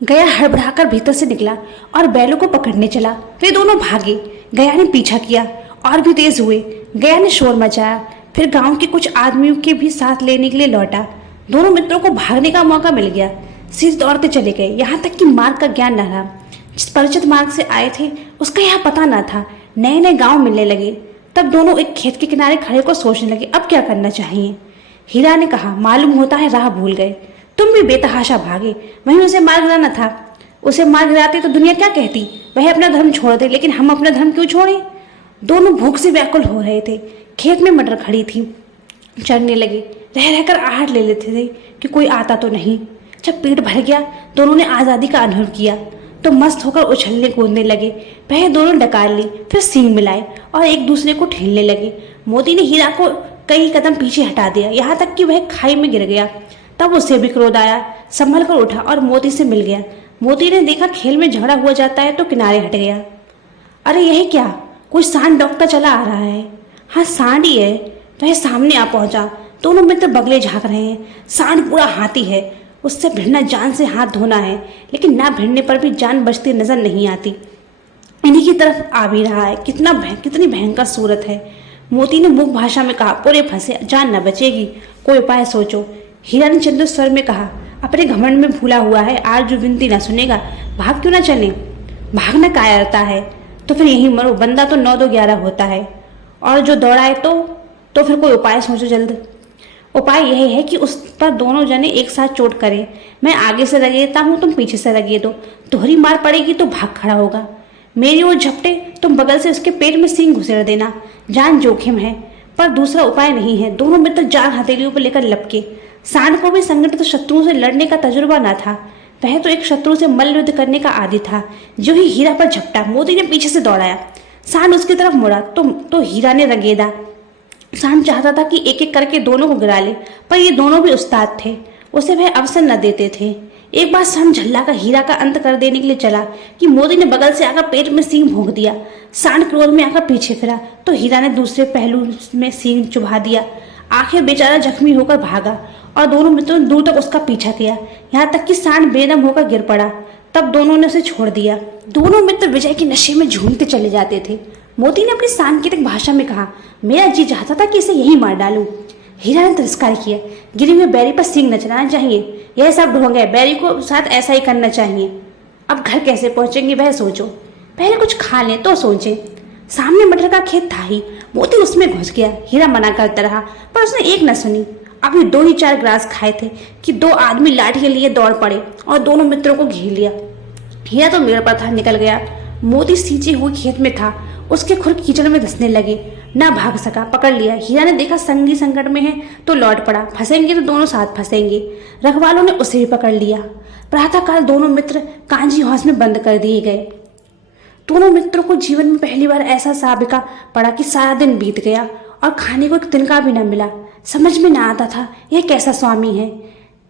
गया हड़बड़ाकर भीतर से निकला और बैलों को पकड़ने चला। वे दोनों भागे। गया ने पीछा किया और भी तेज हुए। गया ने शोर मचाया, फिर गांव के कुछ आदमियों के भी साथ लेने के लिए लौटा। दोनों मित्रों को भागने का मौका मिल गया। सिर दौड़ते चले गए, यहाँ तक कि मार्ग का ज्ञान न रहा। जिस परिचित मार्ग से आए थे उसका यहाँ पता न था। नए नए गांव मिलने लगे। तब दोनों एक खेत के किनारे खड़े को सोचने लगे, अब क्या करना चाहिए। हीरा ने कहा, मालूम होता है राह भूल गए। तुम भी बेतहाशा भागे, वहीं उसे मार गिराना था। उसे मार गिराते तो दुनिया क्या कहती। वह अपना धर्म छोड़ दे, लेकिन हम अपना धर्म क्यों छोड़े। दोनों भूख से व्याकुल हो रहे थे। खेत में मटर खड़ी थी, चढ़ने लगे। रह रहकर आहट ले लेते थे कि कोई आता तो नहीं। जब पेट भर गया, दोनों ने आज़ादी का अनुभव किया तो मस्त होकर उछलने कूदने लगे। वह दोनों डकार ली, फिर सींग मिलाए और एक दूसरे को ठेलने लगे। मोती ने हीरा को कई कदम पीछे हटा दिया, यहाँ तक कि वह खाई में गिर गया। तब उसे भी क्रोध आया, संभल कर उठा और मोती से मिल गया। मोती ने देखा खेल में झगड़ा हुआ जाता है तो किनारे हट गया। अरे यही क्या, कोई सांड डॉक्टर चला आ रहा है। हाँ सांड ही है। वह सामने आ पहुंचा। दोनों मित्र बगले झांक रहे हैं। सांड पूरा हाथी है, उससे भिड़ना जान से हाथ धोना है, लेकिन ना भिड़ने पर भी जान बचती नजर नहीं आती। इन्हीं की तरफ आ भी रहा है। कितनी भयंकर सूरत है। मोती ने मूक भाषा में कहा, पूरे फंसे, जान न बचेगी, कोई उपाय सोचो। हीरा ने चंद्र स्वर में कहा, अपने घमंड में भूला हुआ है, आज जो विनती न सुनेगा, भाग क्यों ना चले। भागना कायरता है तो फिर यहीं मरो, बंदा तो 9 2 11 होता है। और जो दौड़ाए तो फिर कोई उपाय सोचो जल्द। उपाय यह है कि उस पर दोनों जने एक साथ चोट करें। मैं आगे से रगेता हूँ, तुम पीछे से रगे दो। दोहरी मार पड़ेगी तो भाग खड़ा होगा। मेरी ओर झपटे, तुम बगल से उसके पेट में सींग घुसेड़ देना। जान जोखिम है पर दूसरा उपाय नहीं है। दोनों मित्र जान हथेलियों पर लेकर लपके। सांड को भी संगठित शत्रुओं से लड़ने का तजुर्बा न था। वह तो एक शत्रु से मल्ल युद्ध करने का आदी था। जो ही हीरा पर झपटा, मोती ने पीछे से दौड़ाया। सांड उसकी तरफ मुड़ा तो हीरा ने रगेदा। सांड चाहता था कि एक एक करके दोनों को गिरा ले, पर ये दोनों भी उस्ताद थे, उसे वह अवसर न देते थे। एक बार सांड झल्ला का हीरा का अंत कर देने के लिए चला कि मोती ने बगल से आकर पेट में सींग भोंक दिया। सांड क्रोध में आकर पीछे फिरा तो हीरा ने दूसरे पहलू में सींग चुभा दिया। आखिर बेचारा जख्मी होकर भागा और दोनों मित्रों ने दूर तक उसका पीछा किया, यहाँ तक कि सांड बेदम होकर गिर पड़ा। तब दोनों ने उसे छोड़ दिया। दोनों मित्र विजय के नशे में झूमते चले जाते थे। मोती ने अपनी सांकेतिक भाषा में कहा, मेरा जी चाहता था कि इसे यहीं मार डालूं। हीरा ने तिरस्कार किया, गिरे हुए बैरी पर सींग न चलाना चाहिए, यह सब ढोंग है, बैरी को साथ ऐसा ही करना चाहिए। अब घर कैसे पहुंचेंगे वह सोचो, पहले कुछ खा लें तो सोचें। सामने मटर का खेत था ही, मोती उसमें घुस गया। हीरा मना करता रहा पर उसने एक न सुनी। अभी 2 ही 4 ग्रास खाए थे कि 2 आदमी लाठी के लिए दौड़ पड़े और दोनों मित्रों को घेर लिया। हीरा तो मेरे पर था, निकल गया। मोती सींचे हुए खेत में था, उसके खुर कीचड़ में धंसने लगे। ना भाग सका, पकड़ लिया। हीरा ने देखा संगी संकट में है तो लौट पड़ा, फंसेंगे तो दोनों साथ फंसेंगे। रखवालों ने उसे भी पकड़ लिया। प्रातःकाल दोनों मित्र कांजी हाउस में बंद कर दिए गए। दोनों मित्रों को जीवन में पहली बार ऐसा साबिका पड़ा कि सारा दिन बीत गया और खाने को एक तिनका भी न मिला। समझ में ना आता था यह कैसा स्वामी है।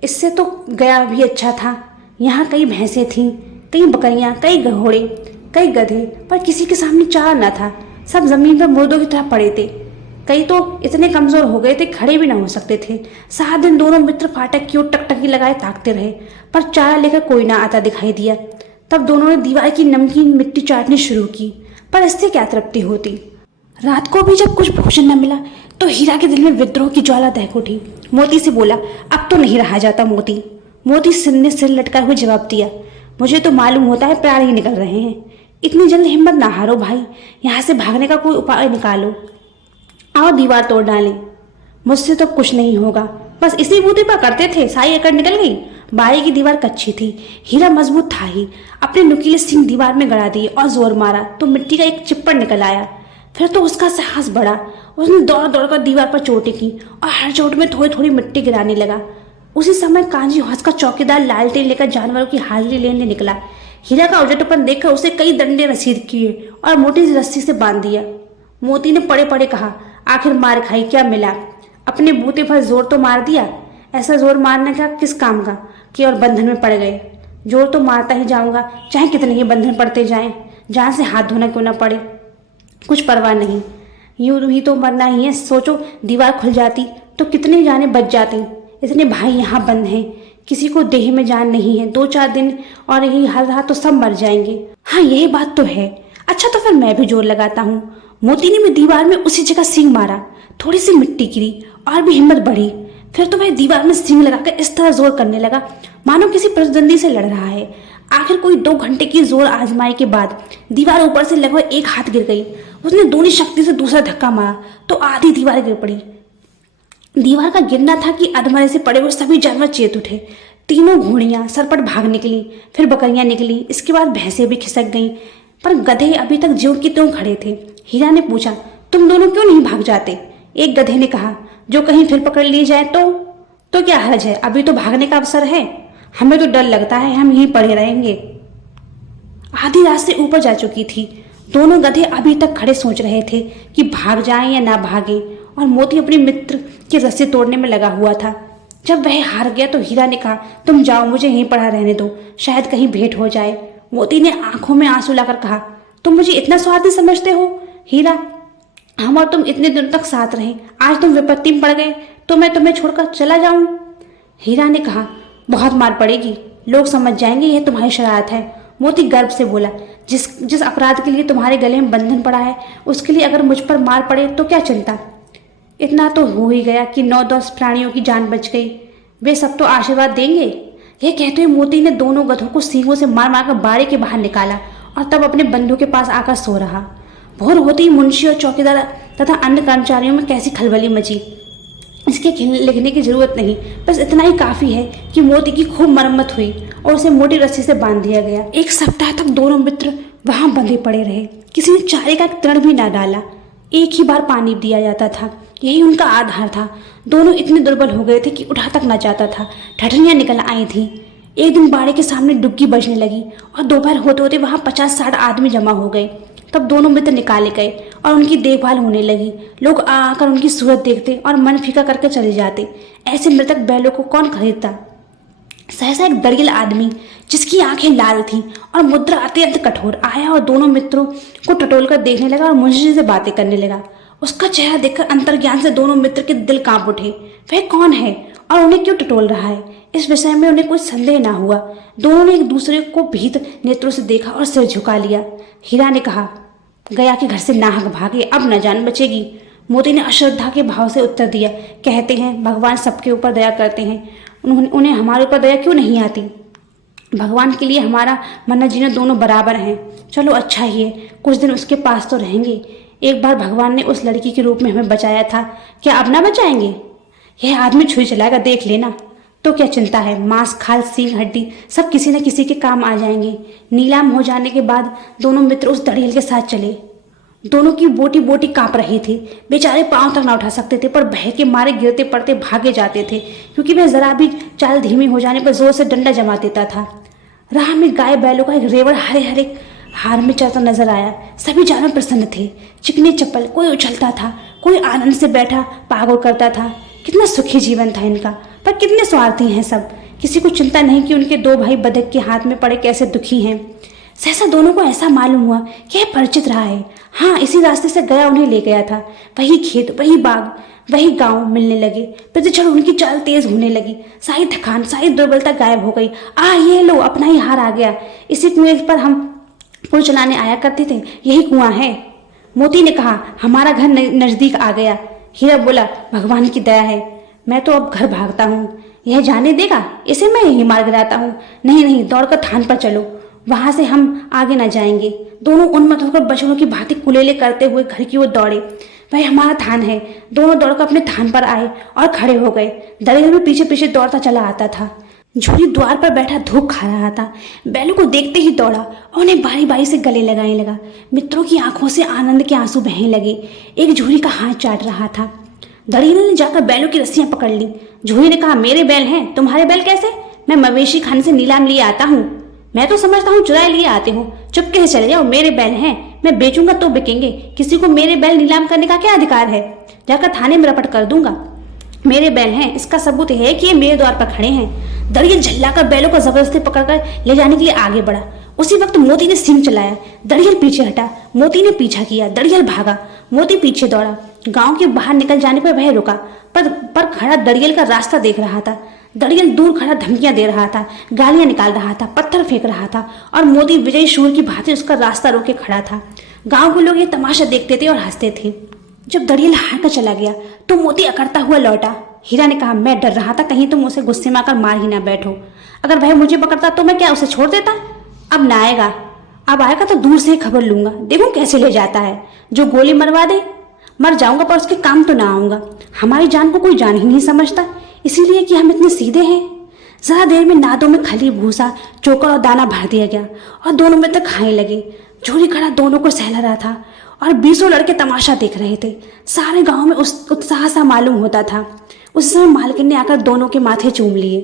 इससे तो गया भी अच्छा था। यहाँ कई भैंसें थीं, कई बकरियां, कई घोड़े, कई गधे, पर किसी के सामने चारा न था। सब जमीन पर मुर्दों की तरह पड़े थे। कई तो इतने कमजोर हो गए थे खड़े भी ना हो सकते थे। सारा दिन दोनों मित्र फाटक की ओर टकटकी लगाए ताकते रहे, पर चारा लेकर कोई ना आता दिखाई दिया। तब दोनों ने दीवार की नमकीन मिट्टी चाटनी शुरू की, पर इससे क्या तृप्ति होती। रात को भी जब कुछ भोजन न मिला तो हीरा के दिल में विद्रोह की ज्वाला दहक उठी। मोती से बोला, अब तो नहीं रहा जाता मोती। मोती सिर ने सिर लटकाए हुए जवाब दिया, मुझे तो मालूम होता है प्राण ही निकल रहे हैं। इतनी जल्द हिम्मत ना हारो भाई, यहाँ से भागने का कोई उपाय निकालो। आओ दीवार तोड़ डालें। मुझसे तो कुछ नहीं होगा, बस इसी बूते पर करते थे, सारी एकड़ निकल गई। बारी की दीवार कच्ची थी, हीरा मजबूत था ही। अपने नुकीले सिंग दीवार में गड़ा दिए और जोर मारा तो मिट्टी का एक चिप्पड़ निकल आया। फिर तो उसका साहस बढ़ा। उसने दौड़ दौड़ कर दीवार पर चोटें की और हर चोट में थोड़ी थोड़ी मिट्टी गिराने लगा। उसी समय कांजी हाउस का चौकीदार लालटेन लेकर जानवरों की हाजिरी लेने निकला। हीरा का उजटपन देखकर उसे कई डंडे रसीद किए और मोटी सी रस्सी से बांध दिया। मोती ने पड़े पड़े कहा, आखिर मार खाई, क्या मिला? अपने बूते पर जोर तो मार दिया। ऐसा जोर मारने का किस काम का कि और बंधन में पड़ गए। जोर तो मारता ही जाऊंगा, चाहे कितने ही बंधन पड़ते जाएं, जान से हाथ धोना क्यों ना पड़े, कुछ परवाह नहीं। यूं ही तो मरना ही है। सोचो दीवार खुल जाती तो कितने जाने बच जाते। इतने भाई यहाँ बंद हैं, किसी को देह में जान नहीं है, 2-4 दिन और यही हाल रहा तो सब मर जाएंगे। हाँ यही बात तो है। अच्छा तो फिर मैं भी जोर लगाता हूँ। मोती ने भी दीवार में उसी जगह सींग मारा, थोड़ी सी मिट्टी गिरी और भी हिम्मत बढ़ी। फिर तो वह दीवार में सींग लगाकर इस तरह जोर करने लगा मानो किसी प्रतिद्वंदी से लड़ रहा है। आखिर कोई 2 घंटे की जोर आजमाई के बाद दीवार ऊपर से लगभग 1 हाथ गिर गई। उसने दूनी शक्ति से दूसरा धक्का मारा तो आधी दीवार गिर पड़ी। दीवार का गिरना था कि अधमरे से पड़े हुए सभी जानवर चेत उठे। तीनों घोड़ियां सरपट भाग निकली, फिर बकरियां निकली, इसके बाद भैंसें भी खिसक गईं, पर गधे अभी तक ज्यों की त्यों खड़े थे। हीरा ने पूछा, तुम दोनों क्यों नहीं भाग जाते? एक गधे ने कहा, जो कहीं फिर पकड़ लिए जाए तो क्या हर्ज है, अभी तो भागने का अवसर है। हमें तो डर लगता है, हम यहीं पड़े रहेंगे। आधी रात से ऊपर जा चुकी थी। दोनों गधे अभी तक खड़े सोच रहे थे कि भाग जाएं या ना भागें, और मोती अपने मित्र की रस्सी तोड़ने में लगा हुआ था। जब वह हार गया तो हीरा ने कहा, तुम जाओ, मुझे यहीं पड़ा रहने दो, शायद कहीं भेंट हो जाए। मोती ने आंखों में आंसू लाकर कहा, तुम मुझे इतना स्वार्थी समझते हो? हीरा, हम और तुम इतने दिनों तक साथ रहे, आज तुम विपत्ति में पड़ गए तो मैं तुम्हें छोड़कर चला जाऊं? हीरा ने कहा, बहुत मार पड़ेगी, लोग समझ जाएंगे यह तुम्हारी शरारत है। मोती गर्व से बोला, जिस अपराध के लिए तुम्हारे गले में बंधन पड़ा है, उसके लिए अगर मुझ पर मार पड़े तो क्या चिंता। इतना तो हो ही गया कि 9-10 प्राणियों की जान बच गई, वे सब तो आशीर्वाद देंगे। यह कहते हुए मोती ने दोनों गधों को सींगों से मार मारकर बाड़े के बाहर निकाला और तब अपने बंधु के पास आकर सो रहा। भोर होते ही मुंशी और चौकीदार तथा अन्य कर्मचारियों में कैसी खलबली मची, इसके लिखने की जरूरत नहीं, बस इतना ही काफी है कि मोती की खूब मरम्मत हुई और उसे मोटी रस्सी से बांध दिया गया। 1 सप्ताह तक दोनों मित्र वहां बंधे पड़े रहे। किसी ने चारे का एक तृण भी ना डाला, एक ही बार पानी दिया जाता था, यही उनका आधार था। दोनों इतने दुर्बल हो गए थे कि उठा तक ना जाता था, ठठनियां निकल आई थी। एक दिन बाड़े के सामने डुग्गी बजने लगी और दोपहर होते होते वहां 50-60 आदमी जमा हो गए। तब दोनों मित्र निकाले गए और उनकी देखभाल होने लगी। लोग आकर उनकी सूरत देखते और मन फीका करके चले जाते। ऐसे मृतक बैलों को कौन खरीदता। सहसा एक दरियल आदमी, जिसकी आंखें लाल थीं और मुद्रा अत्यंत कठोर, आया और दोनों मित्रों को टटोलकर देखने लगा और मुंशी से बातें करने लगा। उसका चेहरा देखकर अंतर्ज्ञान से दोनों मित्र के दिल कांप उठे। वह कौन है और उन्हें क्यों टटोल रहा है, इस विषय में उन्हें कुछ संदेह ना हुआ। दोनों ने एक दूसरे को भीत नेत्रों से देखा और सिर झुका लिया। हीरा ने कहा, गया के घर से नाहक भागे, अब न जान बचेगी। मोती ने अश्रद्धा के भाव से उत्तर दिया, कहते हैं भगवान सबके ऊपर दया करते हैं, उन्हें हमारे ऊपर दया क्यों नहीं आती? भगवान के लिए हमारा मरना जीना दोनों बराबर हैं। चलो अच्छा ही है, कुछ दिन उसके पास तो रहेंगे। एक बार भगवान ने उस लड़की के रूप में हमें बचाया था, क्या अब ना बचाएंगे? यह आदमी छुई चलाएगा, देख लेना। तो क्या चिंता है, मांस खाल सींग हड्डी सब किसी न किसी के काम आ जाएंगे। नीलाम हो जाने के बाद दोनों मित्र उस दड़ियल के साथ चले। दोनों की बोटी बोटी कांप रही थी, बेचारे पांव तक ना उठा सकते थे, पर भय के मारे गिरते पड़ते भागे जाते थे, क्योंकि वह जरा भी चाल धीमी हो जाने पर जोर से डंडा जमा देता था। राह में गाय बैलों का एक रेवड़ हरे हरे हार में चलता नजर आया। सभी जानवर प्रसन्न थे, चिकने चप्पल, कोई उछलता था, कोई आनंद से बैठा पागल करता था। कितना सुखी जीवन था इनका, पर कितने स्वार्थी हैं सब। किसी को चिंता नहीं कि उनके 2 भाई बदक के हाथ में पड़े कैसे दुखी हैं। सहसा दोनों को ऐसा मालूम हुआ कि यह परिचित रहा है। हाँ, इसी रास्ते से गया उन्हें ले गया था। वही खेत, वही बाग, वही गांव मिलने लगे। प्रतिक्षण उनकी चाल तेज होने लगी, सारी थकान, सारी दुर्बलता गायब हो गई। ये लो, अपना ही हार आ गया। इसी कुएं पर हम पुल चलाने आया करते थे, यही कुआं है। मोती ने कहा, हमारा घर नजदीक आ गया। हीरा बोला, भगवान की दया है, मैं तो अब घर भागता हूँ। यह जाने देगा, इसे मैं यही मार गिराता हूँ। नहीं नहीं, दौड़कर थान पर चलो, वहां से हम आगे न जाएंगे। दोनों उन्मत्त होकर बछड़ों की भांति कुलेले करते हुए घर की ओर दौड़े। वह हमारा थान है। दोनों दौड़कर अपने थान पर आए और खड़े हो गए। दरियल भी पीछे पीछे दौड़ता चला आता था। झूरी द्वार पर बैठा धूप खा रहा था। बैलों को देखते ही दौड़ा और उन्हें बारी बारी से गले लगाने लगा। मित्रों की आंखों से आनंद के आंसू बहने लगे। एक झूरी का हाथ चाट रहा था। दरियल ने जाकर बैलों की रस्सियां पकड़ ली। झूरी ने कहा, मेरे बैल हैं, तुम्हारे बैल कैसे? मैं मवेशी खाने से नीलाम लिए आता हूँ। मैं तो समझता हूँ चुराए लिए आते हो। चुपके से चले जाओ, मेरे बैल हैं, मैं बेचूंगा तो बिकेंगे। किसी को मेरे बैल नीलाम करने का क्या अधिकार है? जाकर थाने में रपट कर दूंगा। मेरे बैल हैं, इसका सबूत है कि ये मेरे द्वार पर खड़े हैं। दरियल झल्लाकर बैलों को जबरदस्ती पकड़कर ले जाने के लिए आगे बढ़ा। उसी वक्त मोती ने सींग चलाया। दरियल पीछे हटा, मोती ने पीछा किया। दरियल भागा, मोती पीछे दौड़ा। गांव के बाहर निकल जाने पर वह रुका, पर खड़ा दरियल का रास्ता देख रहा था। दड़ियल दूर खड़ा धमकियां दे रहा था, गालियां निकाल रहा था, पत्थर फेंक रहा था और मोदी विजयी शूर की भांति उसका रास्ता रोके खड़ा था। गांव के लोग ये तमाशा देखते थे और हंसते थे। जब दड़ियल हार कर चला गया तो मोती अकड़ता हुआ लौटा। हीरा ने कहा, मैं डर रहा था कहीं तुम उसे गुस्से में आकर मार ही ना बैठो। अगर वह मुझे पकड़ता तो मैं क्या उसे छोड़ देता? अब ना आएगा, अब आएगा तो दूर से ही खबर लूंगा, देखूं कैसे ले जाता है। जो गोली मरवा दे मर जाऊंगा पर उसके काम तो ना आऊंगा। हमारी जान को कोई जान ही नहीं समझता, इसीलिए कि हम इतने सीधे हैं। जरा देर में नादों में खली, भूसा, चोकर और दाना भर दिया गया और दोनों में तक खाने लगे। झोली खड़ा दोनों को सहला रहा था और 20 लड़के तमाशा देख रहे थे। सारे गांव में उस उत्साह सा मालूम होता था। उस समय मालकिन ने आकर दोनों के माथे चूम लिए।